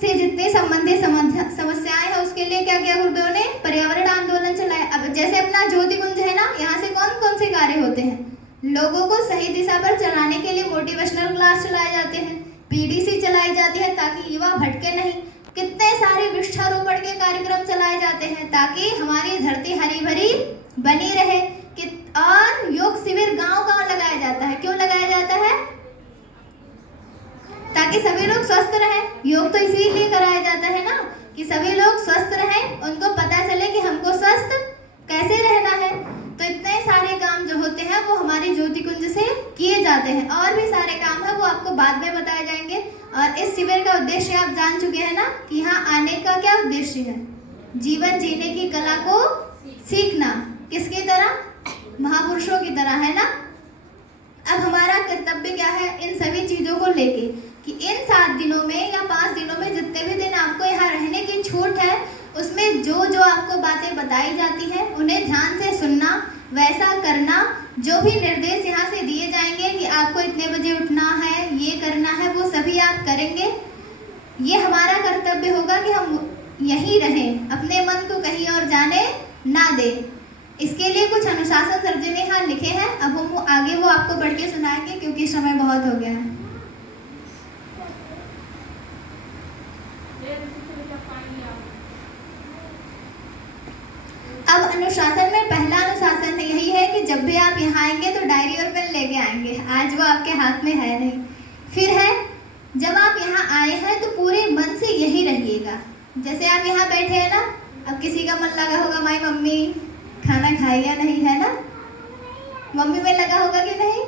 से जितने संबंधित समस्याएं हैं उसके लिए क्या किया गुरुदेव ने, पर्यावरण आंदोलन चलाए। अब जैसे अपना ज्योति कुंज है ना, यहाँ से कौन कौन से कार्य होते हैं, लोगों को सही दिशा पर चलाने के लिए मोटिवेशनल क्लास चलाए जाते हैं, पीडीसी चलाई जाती है ताकि युवा भटके नहीं, कितने सारे वृक्षारोपण के कार्यक्रम चलाए जाते हैं ताकि हमारी धरती हरी भरी बनी रहे। और योग शिविर गांव-गांव लगाया जाता है। क्यों लगाया जाता है, ताकि सभी लोग स्वस्थ रहें। योग तो इसीलिए कराया जाता है ना कि सभी लोग स्वस्थ रहें, उनको पता चले कि हमको स्वस्थ कैसे रहना है। तो इतने सारे काम जो होते हैं वो हमारे ज्योति कुंज से किए जाते हैं। और भी सारे काम है वो आपको बाद में बताए जाएंगे। और इस शिविर का उद्देश्य आप जान चुके हैं ना कि यहाँ आने का क्या उद्देश्य है, जीवन जीने की कला को सीखना। किसकी तरह, महापुरुषों की तरह, है ना। अब हमारा कर्तव्य क्या है इन सभी चीज़ों को लेके कि इन 7 दिनों में या 5 दिनों में जितने भी दिन आपको यहाँ रहने की छूट है उसमें जो जो आपको बातें बताई जाती हैं उन्हें ध्यान से सुनना, वैसा करना। जो भी निर्देश यहाँ से दिए जाएंगे कि आपको इतने बजे उठना है, ये करना है, वो सभी आप करेंगे। ये हमारा कर्तव्य होगा कि हम यहीं रहें, अपने मन को कहीं और जाने ना दें। इसके लिए कुछ अनुशासन सर जी ने यहाँ लिखे हैं। अब हम आगे वो आपको पढ़ के सुनाएंगे क्योंकि समय बहुत हो गया है। अब अनुशासन में पहला अनुशासन यही है कि जब भी आप यहाँ आएंगे तो डायरी और पेन लेके आएंगे। आज वो आपके हाथ में है नहीं। फिर है जब आप यहाँ आए हैं तो पूरे मन से यही रहिएगा। जैसे आप यहाँ बैठे हैं ना, अब किसी का मन लगा होगा माई मम्मी खाना खाए या नहीं, है ना? मम्मी में लगा होगा कि नहीं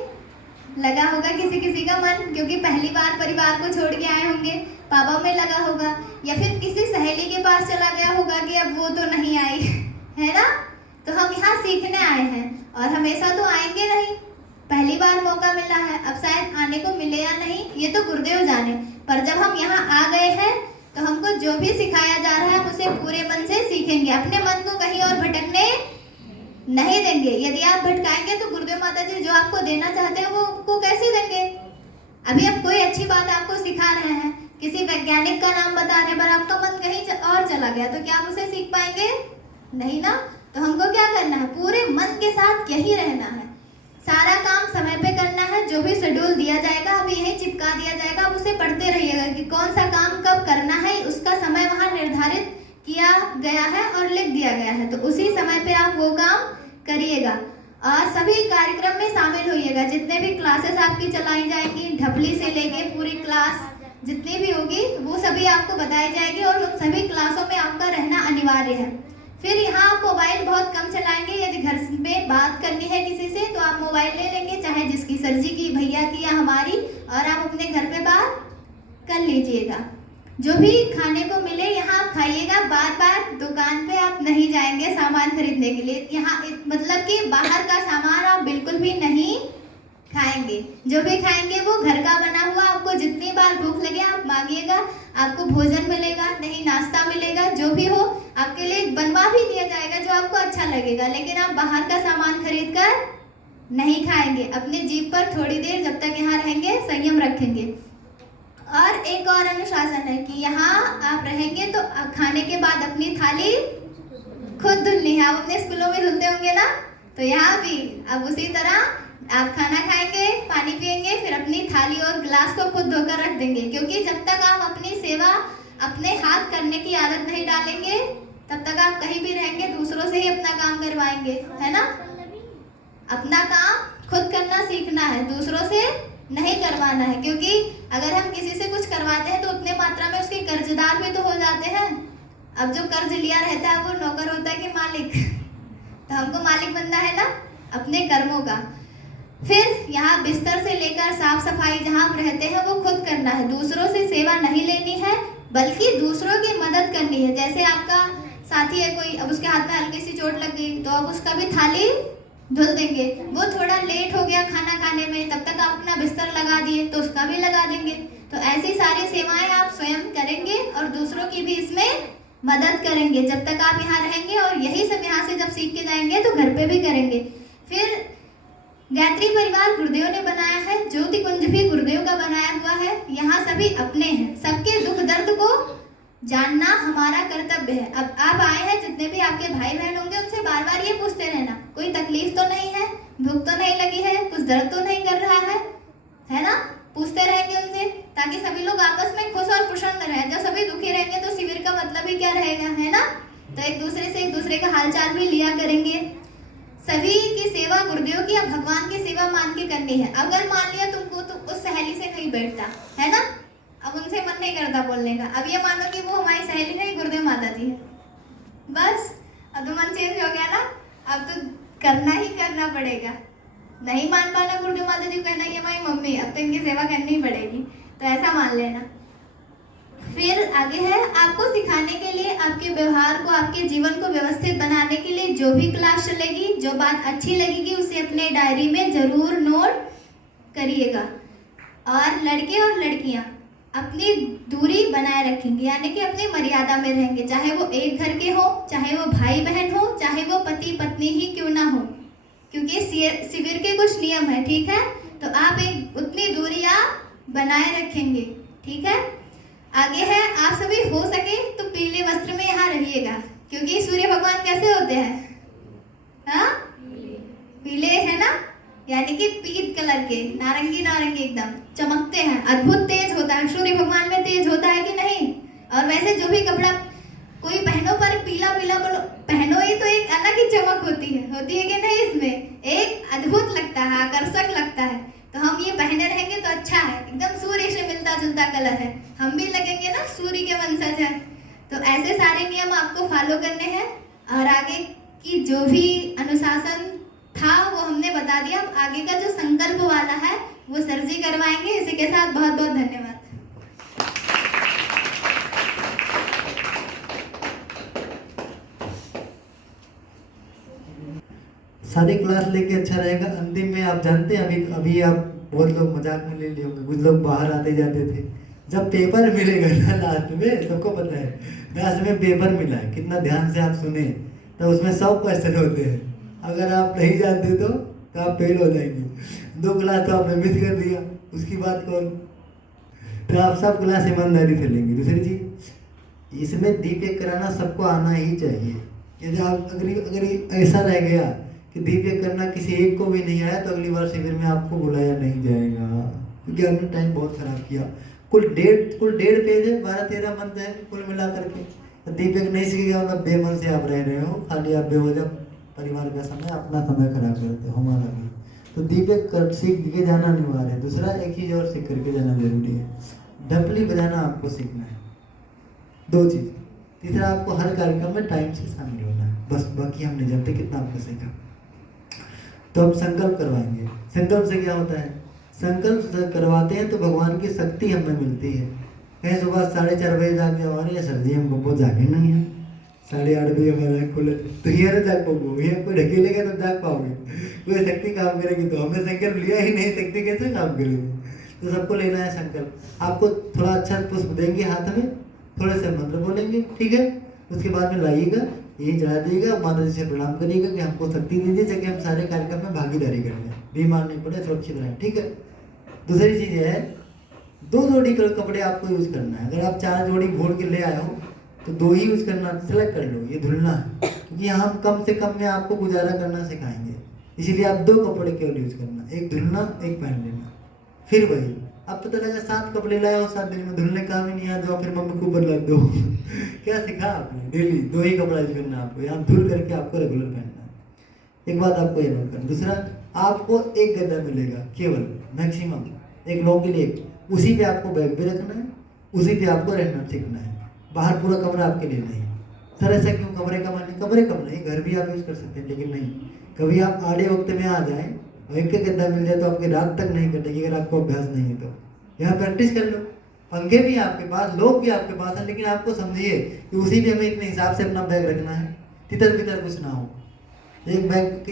लगा होगा किसी किसी का मन, क्योंकि पहली बार परिवार को छोड़ के आए होंगे। पापा में लगा होगा, या फिर किसी सहेली के पास चला गया होगा कि अब वो तो नहीं आई है ना। तो हम यहाँ सीखने आए हैं और हमेशा तो आएंगे नहीं, पहली बार मौका मिला है, अब शायद आने को मिले या नहीं ये तो गुरुदेव जाने। पर जब हम यहाँ आ गए हैं तो हमको जो भी सिखाया जा रहा है हम उसे पूरे मन से सीखेंगे, अपने मन को कहीं और भटकने नहीं देंगे। यदि आप भटकाएंगे तो गुरुदेव माता जी जो आपको देना चाहते हैं वो आपको कैसे देंगे? अभी अब कोई अच्छी बात आपको सिखा रहे हैं, किसी वैज्ञानिक का नाम बता रहे हैं, पर आपका मन कहीं और चला गया तो क्या आप उसे सीख पाएंगे? नहीं ना। तो हमको क्या करना है? पूरे मन के साथ यही रहना है, सारा काम समय पे करना है। जो भी शेड्यूल दिया जाएगा अभी यही चिपका दिया जाएगा, आप उसे पढ़ते रहिएगा कि कौन सा काम कब करना है, उसका समय वहाँ निर्धारित किया गया है और लिख दिया गया है, तो उसी समय पे आप वो काम करिएगा। और सभी कार्यक्रम में शामिल होइएगा, जितने भी क्लासेस आपकी चलाई जाएंगी, ढपली से लेके पूरी क्लास जितनी भी होगी वो सभी आपको बताई जाएगी और उन सभी क्लासों में आपका रहना अनिवार्य है। फिर यहाँ आप मोबाइल बहुत कम चलाएंगे, यदि घर में बात करनी है किसी से तो आप मोबाइल ले लेंगे, चाहे जिसकी सर जी की, भैया की या हमारी, और आप अपने घर पे बात कर लीजिएगा। जो भी खाने को मिले यहाँ आप खाइएगा, बार बार दुकान पे आप नहीं जाएंगे सामान खरीदने के लिए। यहाँ मतलब कि बाहर का सामान आप बिल्कुल भी नहीं खाएंगे, जो भी खाएंगे वो घर का बना हुआ। आपको जितनी बार भूख लगे आप मांगिएगा, आपको भोजन मिलेगा, नहीं नाश्ता मिलेगा, जो भी हो आपके लिए बनवा भी दिया जाएगा जो आपको अच्छा लगेगा। लेकिन आप बाहर का सामान खरीद कर नहीं खाएंगे। अपने जीभ पर थोड़ी देर जब तक यहाँ रहेंगे संयम रखेंगे। और एक और अनुशासन है कि यहाँ आप रहेंगे तो खाने के बाद अपनी थाली खुद धुलनी है। आप अपने स्कूलों में धुलते होंगे ना, तो यहाँ भी अब उसी तरह आप खाना खाएंगे, पानी पिएंगे, फिर अपनी थाली और गिलास को खुद धोकर रख देंगे। क्योंकि जब तक आप अपनी सेवा अपने हाथ करने की आदत नहीं डालेंगे तब तक आप कहीं भी रहेंगे दूसरों से ही अपना काम करवाएंगे, है ना। अपना काम खुद करना सीखना है, दूसरों से नहीं करवाना है। क्योंकि अगर हम किसी से कुछ करवाते हैं तो उतने मात्रा में उसके कर्जदार भी तो हो जाते हैं। अब जो कर्ज लिया रहता है वो नौकर होता है कि मालिक? तो हमको मालिक बनना है ना अपने कर्मों का। फिर यहाँ बिस्तर से लेकर साफ सफाई जहाँ आप रहते हैं वो खुद करना है, दूसरों से सेवा नहीं लेनी है बल्कि दूसरों की मदद करनी है। जैसे आपका साथी है कोई, अब उसके हाथ में हल्की सी चोट लग गई तो अब उसका भी थाली धुल देंगे। वो थोड़ा लेट हो गया खाना खाने में, तब तक आप अपना बिस्तर लगा दिए तो उसका भी लगा देंगे। तो ऐसी सारी सेवाएं आप स्वयं करेंगे और दूसरों की भी इसमें मदद करेंगे जब तक आप यहाँ रहेंगे। और यही सब यहाँ से जब सीख के जाएंगे तो घर पे भी करेंगे। फिर गायत्री परिवार गुरुदेव ने बनाया है, ज्योति कुंज भी गुरुदेव का बनाया हुआ है। यहाँ सभी अपने हैं, सबके दुख दर्द को जानना हमारा कर्तव्य है। अब आप आए हैं, जितने भी आपके भाई बहन होंगे उनसे बार बार ये पूछते रहना, कोई तकलीफ तो नहीं है, भूख तो नहीं लगी है, कुछ दर्द तो नहीं कर रहा है ना। पूछते रहेंगे उनसे ताकि सभी लोग आपस में खुश और प्रसन्न रहे। जब सभी दुखी रहेंगे तो शिविर का मतलब ही क्या रहेगा, है ना। तो एक दूसरे का हालचाल भी लिया करेंगे। सभी की सेवा गुरुदेव की या भगवान की सेवा मान के करनी है। अगर मान लिया तुमको तो उस सहेली से नहीं बैठता है ना, अब उनसे मन नहीं करता बोलने का। अब ये मानो कि वो हमारी सहेली नहीं गुरुदेव माता जी है, बस अब तो मन चेंज हो गया ना, अब तो करना ही करना पड़ेगा। नहीं मान पाना गुरुदेव माता जी को, कहना ये हमारी मम्मी, अब तो इनकी सेवा करनी ही पड़ेगी, तो ऐसा मान लेना। फिर आगे है, आपको सिखाने के लिए, आपके व्यवहार को, आपके जीवन को व्यवस्थित बनाने के लिए जो भी क्लास चलेगी, जो बात अच्छी लगेगी उसे अपने डायरी में जरूर नोट करिएगा। और लड़के और लड़कियां अपनी दूरी बनाए रखेंगे, यानी कि अपनी मर्यादा में रहेंगे। चाहे वो एक घर के हो, चाहे वो भाई बहन हो, चाहे वो पति पत्नी ही क्यों ना हो, क्योंकि शिविर के कुछ नियम है, ठीक है। तो आप एक उतनी दूरी आप बनाए रखेंगे, ठीक है। आगे है, आप सभी हो सके तो पीले वस्त्र में यहाँ रहिएगा, क्योंकि सूर्य भगवान कैसे होते हैं, हाँ पीले, है ना, यानी कि पीत कलर के, नारंगी नारंगी एकदम चमकते हैं, अद्भुत तेज होता है। सूर्य भगवान में तेज होता है कि नहीं। और वैसे जो भी कपड़ा कोई पहनो पर पीला पीला पहनो ही तो एक अलग ही चमक होती है कि नहीं, इसमें एक अद्भुत लगता है, आकर्षक लगता है। तो हम ये पहने रहेंगे तो अच्छा है, एकदम सूर्य से मिलता जुलता कलर कलर है, हम भी लगेंगे ना सूर्य के वंशज हैं। तो ऐसे सारे नियम आपको फॉलो करने हैं और आगे की जो भी अनुशासन था वो हमने बता दिया। अब आगे का जो संकल्प वाला है वो सर जी करवाएंगे। इसी के साथ बहुत बहुत धन्यवाद। सारी क्लास लेके अच्छा रहेगा। अंतिम में आप जानते हैं, अभी अभी आप बहुत लोग मजाक में ले लिए होंगे, कुछ लोग बाहर आते जाते थे। जब पेपर मिलेगा ना लास्ट में, सबको पता है लास्ट में पेपर मिला है, कितना ध्यान से आप सुने, तो उसमें 100 क्वेश्चन होते हैं। अगर आप नहीं जानते तो आप फेल हो जाएंगे। 2 क्लास तो आपने मिस कर दिया, उसकी बात कौन। तो आप सब क्लास ईमानदारी से लेंगे। दूसरी चीज, इसमें दीप कराना सबको आना ही चाहिए। यदि आप अगर ऐसा रह गया कि दीप करना किसी एक को भी नहीं आया, तो अगली बार शिविर में आपको बुलाया नहीं जाएगा, क्योंकि आपने टाइम बहुत खराब किया। कुल डेढ़ पेज है, 12-13 मंथ है कुल मिला करके। तो दीपक नहीं सीखेगा मतलब बेमन से आप रह रहे हो, खाली आप बेवजह परिवार का समय, अपना समय खराब करते हो, हमारा भी। तो दीपक सीख के जाना अनिवार्य है। दूसरा, एक चीज़ और सीख करके जाना जरूरी है, ढपली बजाना आपको सीखना है। 2 चीज़। तीसरा, आपको हर कार्यक्रम में टाइम से शामिल होना है। बस, बाकी हम नहीं जानते कितना आपको सीखा। तो हम संकल्प करवाएंगे। संकल्प से क्या होता है, संकल्प से करवाते हैं तो भगवान की शक्ति हमें मिलती है। कहीं सुबह 4:30 बजे जाके हमारे सर जी हमको बहुत जागे नहीं है, 8:30 बजे हमारा खुले, तो ये ना जाग पाओगे, ये कोई ढकेलेगा तो जाग पाओगे, कोई शक्ति काम करेगी। तो हमने संकल्प लिया ही नहीं, शक्ति कैसे काम करेगी। तो सबको लेना है संकल्प। आपको थोड़ा अच्छा पुष्प देंगे हाथ में, थोड़े से मंत्र बोलेंगे, ठीक है। उसके बाद में लाइएगा, यही चढ़ा दीजिएगा, माता जी से प्रणाम करिएगा कि हमको शक्ति दीजिए, ताकि हम सारे कार्यक्रम में भागीदारी कर लें, बीमार नहीं पड़े, सुरक्षित रहें, ठीक है। दूसरी चीज़ है, 2 जोड़ी कपड़े आपको यूज करना है। अगर आप 4 जोड़ी भोर के ले आए हो तो 2 ही यूज करना, सेलेक्ट कर लो, ये धुलना है, क्योंकि यहाँ हम कम से कम में आपको गुजारा करना सिखाएंगे। इसीलिए आप 2 कपड़े केवल यूज करना, एक धुलना, एक पहन लेना। फिर वही, अब पता लगा 7 कपड़े लाए हो, 7 दिन में धुलने काम ही नहीं आ, जाओ फिर मम्मी को ऊपर लग दो। क्या सिखा आपने, डेली 2 ही कपड़ा यूज करना आपको, यहाँ धुल करके आपको रेगुलर पहनना है। एक बात आपको ये नोट करना। दूसरा, आपको एक गद्दा मिलेगा केवल, मैक्सिमम 1 लोगों के लिए, उसी पे आपको बैग भी रखना है, उसी पे आपको रहना सीखना है। बाहर पूरा कमरा आपके लिए नहीं। सर ऐसा क्यों, कमरे का माने, कमरे कम नहीं, घर भी आप यूज कर सकते हैं, लेकिन नहीं, कभी आप आड़े वक्त में आ जाए और एक गद्दा मिल जाए तो आपकी रात तक नहीं कटेगी, अगर आपको अभ्यास नहीं है तो। यहाँ प्रैक्टिस कर लो, पंखे भी आपके पास, लोग भी आपके पास हैं, लेकिन आपको समझिए कि उसी भी हमें इतने हिसाब से अपना बैग रखना है, तितर बितर कुछ ना हो। एक बैग,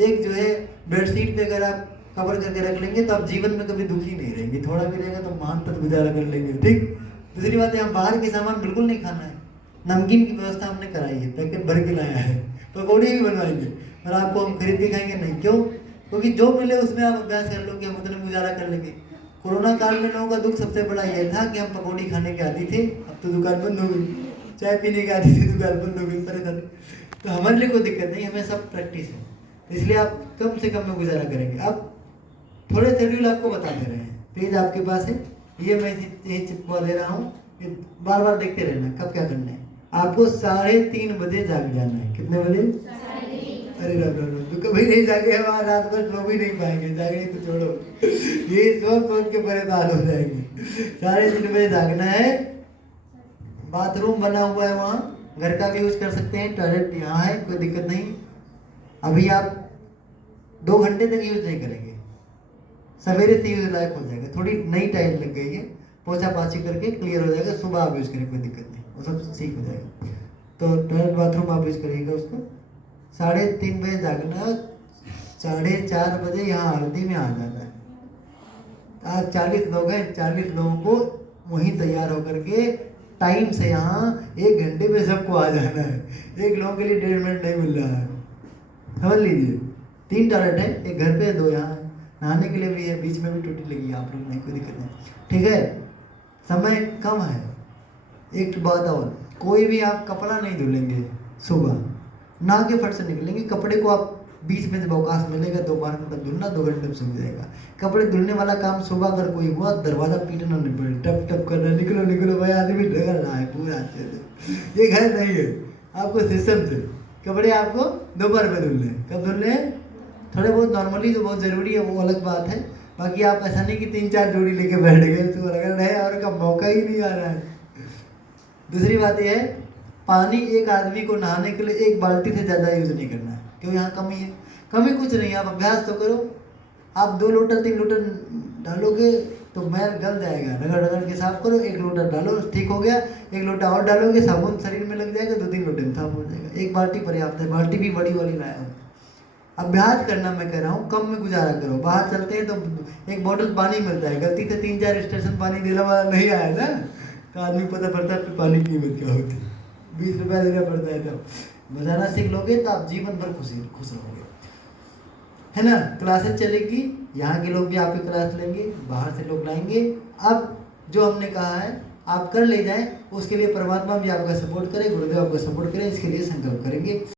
एक जो है बेडशीट पे अगर आप कवर करके रख लेंगे तो आप जीवन में कभी दुखी नहीं रहेंगे, थोड़ा भी रहेगा तो महान तक गुजारा कर लेंगे, ठीक। दूसरी बात है, हम बाहर के सामान बिल्कुल नहीं खाना है। नमकीन की व्यवस्था हमने कराई है, पैकेट भर के लाया है, पकौड़े भी बनवाएंगे, और आपको हम खरीद के खाएंगे नहीं। क्यों, क्योंकि जो मिले उसमें आप अभ्यास कर लो कि हम उतने गुजारा कर लेंगे। कोरोना काल में लोगों का दुख सबसे बड़ा यह था कि हम पकौड़ी खाने के आदी थे, अब तो दुकान बंद हो गई, चाय पीने के आदी थी, दुकान बंद हो गई, परेशान। तो हमारे लिए कोई दिक्कत नहीं, हमें सब प्रैक्टिस है, इसलिए आप कम से कम में गुजारा करेंगे। अब थोड़े शेड्यूल आपको बताते रहे हैं, पेज आपके पास है, ये मैं यही चिपका दे रहा हूँ, बार बार देखते रहना कब क्या करना है। आपको 3:30 बजे जाग जाना है। कितने बजे? अरे राम, तो कभी नहीं जागे, वहाँ रात भर सो भी नहीं पाएंगे, जागने तो छोड़ो, ये सोच के परेशान हो जाएंगे। 3:30 बजे जागना है। बाथरूम बना हुआ है वहाँ, घर का भी यूज कर सकते हैं, टॉयलेट यहाँ है, कोई दिक्कत नहीं। अभी आप 2 घंटे तक यूज नहीं करेंगे, सवेरे से यूज लायक हो जाएगा। थोड़ी नई टाइल लग गई है, पोछा पाछी करके क्लियर हो जाएगा, सुबह आप यूज करें, कोई दिक्कत नहीं, वो सब ठीक हो जाएगा। तो टॉयलेट बाथरूम आप यूज करिएगा उसको। 3:30 बजे जागना, 4:30 बजे यहाँ आरती में आ जाना है। आज 40 लोग हैं, 40 लोगों को वहीं तैयार होकर के टाइम से यहाँ 1 घंटे में सबको आ जाना है। 1 लोगों के लिए 1.5 मिनट नहीं मिल रहा है, समझ लीजिए। 3 टॉयलेट है, एक घर पे 2 यहाँ है, नहाने के लिए भी है, बीच में भी टूटी लगी है, आप लोग नहीं, कोई दिक्कत नहीं, ठीक है। समय कम है। एक बात और, कोई भी आप कपड़ा नहीं धुलेंगे सुबह, ना के फट से निकलेंगे। कपड़े को आप 20 मिनट अवकाश मिलेगा, दोपहर में तक धुलना, 2 घंटे में सूख जाएगा। कपड़े धुलने वाला काम सुबह अगर कोई हुआ, दरवाजा पीटना नहीं पड़े, टप टप करना, निकलो निकलो भाई, आदमी लगा रहा है पूरा अच्छे से। ये घर नहीं है, आपको सिस्टम से कपड़े आपको दोपहर में धुलने हैं। कब धुलने हैं? थोड़े बहुत नॉर्मली जो बहुत ज़रूरी है वो अलग बात है, बाकी आप ऐसा नहीं कि 3-4 जोड़ी लेके बैठ गए, तो अगर रहे और का मौका ही नहीं आ रहा है। दूसरी बात यह है, पानी एक आदमी को नहाने के लिए 1 बाल्टी से ज़्यादा यूज़ नहीं करना है, क्योंकि यहाँ कमी है। कमी कुछ नहीं है, आप अभ्यास तो करो। आप 2 लोटा 3 लोटा डालोगे तो मैल गल जाएगा, रगड़ रगड़ के साफ करो। 1 लोटा डालो, ठीक हो गया। 1 लोटा और डालोगे, साबुन शरीर में लग जाएगा, 2-3 लोटे में साफ हो जाएगा। 1 बाल्टी पर्याप्त है, बाल्टी भी बड़ी वाली लाया हूँ। अभ्यास करना मैं कह रहा हूँ, कम में गुजारा करो। बाहर चलते हैं तो 1 बोतल पानी मिलता है, गलती से 3-4 स्टेशन पानी देने वाला नहीं आया ना, तो आदमी पता पड़ता है फिर पानी की कीमत क्या होती है। 20 रुपया देना पड़ता है। तो बजाना सीख लोगे तो आप जीवन भर खुश रहोगे, है ना। क्लासेस चलेगी, यहाँ के लोग भी आपकी क्लास लेंगे, बाहर से लोग लाएंगे। अब जो हमने कहा है आप कर ले जाएं, उसके लिए परमात्मा भी आपका सपोर्ट करे, गुरुदेव आपका सपोर्ट करें, इसके लिए संकल्प करेंगे।